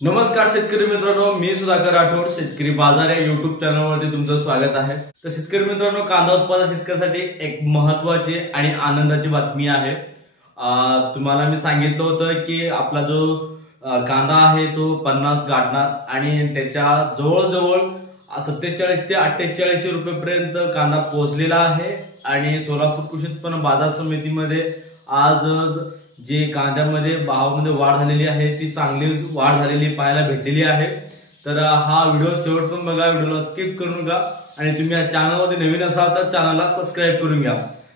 नमस्कार शेतकरी मित्रांनो, मी सुधाकर राठोड शेतकरी बाजार या युट्यूब चॅनलवरती तुमचं स्वागत आहे। तर शेतकरी मित्रांनो, कांदा उत्पादक शेतकऱ्यासाठी एक महत्त्वाची आणि आनंदाची बातमी आहे। तुम्हाला मी सांगितलं होतं की आपला जो कांदा आहे तो 50 गाठणार आणि त्याच्या जवळजवळ 47 ते 48 रुपयेपर्यंत कांदा पोहोचलेला आहे। आणि सोलापूर कृषी उत्पन्न बाजार समितीमध्ये आज जे कांद्यामध्ये भावामध्ये वाढ झालेली आहे ती चांगली वाढ झालेली पाहायला भेटलेली आहे। तर हा व्हिडिओ शेवटपर्यंत बघा, व्हिडिओला स्किप करू नका आणि तुम्ही या चॅनलमध्ये नवीन असाल तर चॅनलला सबस्क्राईब करून घ्या।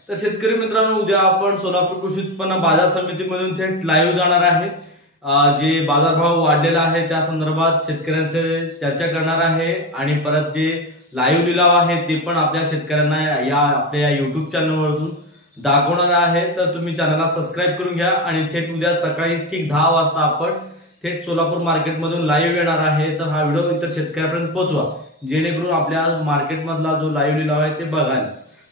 तर शेतकरी मित्रांनो, उद्या आपण सोलापूर कृषी उत्पन्न बाजार समितीमधून थेट लाईव्ह जाणार आहे। जे बाजारभाव वाढलेला आहे त्या संदर्भात शेतकऱ्यांचे चर्चा करणार आहे आणि परत जे लाईव्ह लिलाव आहे ते पण आपल्या शेतकऱ्यांना या आपल्या युट्यूब चॅनलवरून दाखवणार आहे। तर तुम्ही चॅनलला सबस्क्राईब करून घ्या आणि थेट उद्या सकाळी ठीक 10 वाजता आपण थेट सोलापूर मार्केटमधून लाईव्ह येणार आहे। तर हा व्हिडिओ इतर शेतकऱ्यांपर्यंत पोहोचवा जेणेकरून आपल्या मार्केटमधला जो लाईव्ह लिलाव आहे ते बघाल।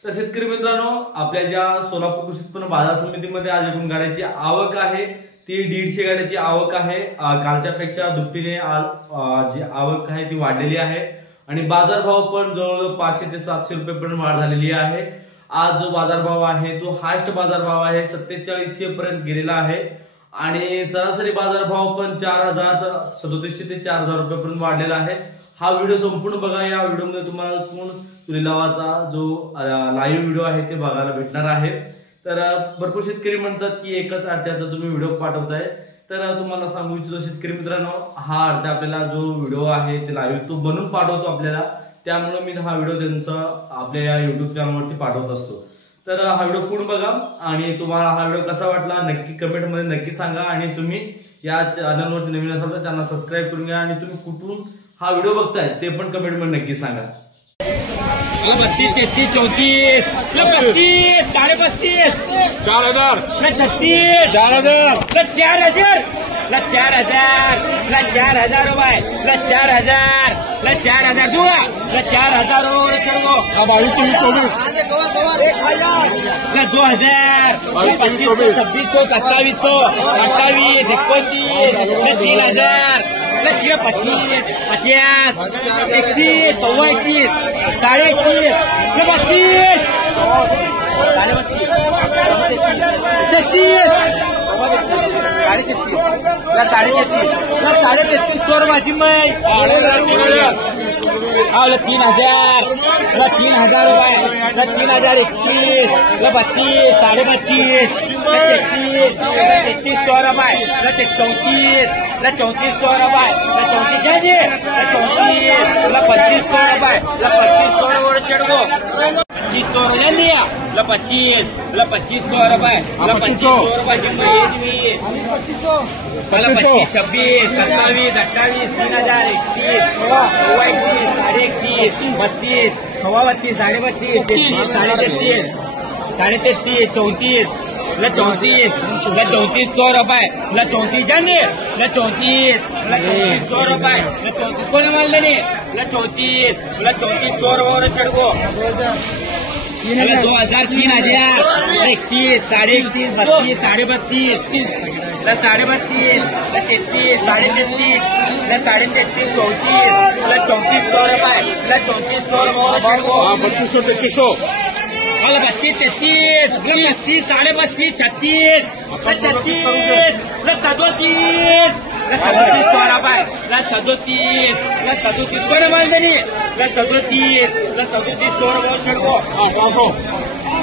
तर शेतकरी मित्रांनो, आपल्या ज्या सोलापूर कृषी उत्पन्न बाजार समितीमध्ये आज एकूण गाड्याची आवक आहे ती 150 गाड्याची आवक आहे। कालच्या पेक्षा दुपटीने जी आवक आहे ती वाढलेली आहे आणि बाजारभाव पण जवळजवळ 500 ते 700 रुपयेपर्यंत वाढ झालेली आहे। आज जो बाजारभाव आहे तो हायस्ट बाजारभाव आहे 4700 पर्यंत गेलेला आहे आणि सरासरी बाजारभाव पण 3700 ते 4000 रुपयेपर्यंत वाढलेला आहे। हा व्हिडिओ संपूर्ण बघा। या व्हिडिओमध्ये तुम्हाला पूर्ण लिलावाचा जो लाईव्ह व्हिडिओ आहे ते बघायला भेटणार आहे। तर भरपूर शेतकरी म्हणतात की एकच अडत्याचा तुम्ही व्हिडिओ पाठवताय, तर तुम्हाला सांगू इच्छितो शेतकरी मित्रांनो, हा अडत्या आपल्याला जो व्हिडिओ आहे ते लाईव्ह तो बनवून पाठवतो आपल्याला, त्यामुळे मी हा व्हिडिओ त्यांचा आपल्या या युट्यूब चॅनलवरती पाठवत असतो। तर हा व्हिडिओ पूर्ण बघा आणि तुम्हाला हा व्हिडिओ कसा वाटला नक्की कमेंटमध्ये नक्की सांगा आणि तुम्ही या चॅनलवरती नवीन असाल तर चॅनल सबस्क्राईब करून घ्या आणि तुम्ही कुठून हा व्हिडिओ बघताय ते पण कमेंटमध्ये नक्की सांगा। 32, 33, 34, 35, 35, 4000, 36, 4000, 4000, 4000 रुपये, 4000, 4000 दुआ, 4000 रुपये सर्व 22, 24, 2000, 25, 26, 27, 28, 29, 3000, 25, 50, 51, 31, 31, 31, 33 स्टोर माझी मै 3000, 3000 रुपये, 3021, 32, 32, 33 स्टोर रुपये, 34, 34 स्टोर रुपये, 34 जाने, 34, 35 स्टोर रुपये, 35 स्टोर वर शेडगो 25 स्टोर दिया, 25, 25 स्टोर रुपये, 25 स्टोर रुपये जिम्मे 26, 27, 28, 3000, 31, 31, 32, 32, 32, 33, 33, 34, 34 100 रुपये, 34 जाने, 34 100 रुपये, 34 कोण माल देणे, 34 100 वर शेडगो 2000, 3000, 31, 31, 32, 32, 32, 33, 33, 34, 34 100 रुपये, 34 100 वर शेडगो 3200, 32, 33, 35, 35, 36, 36, 37, 37 रुपये, 37 कोण माल देणे, 37 वर शेडगो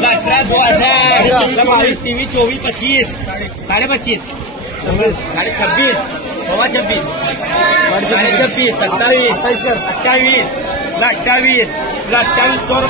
2000, टीव्ही 24, 25, 25, 26, 26, 27, 28, 27, 28, 28, 28 स्टोर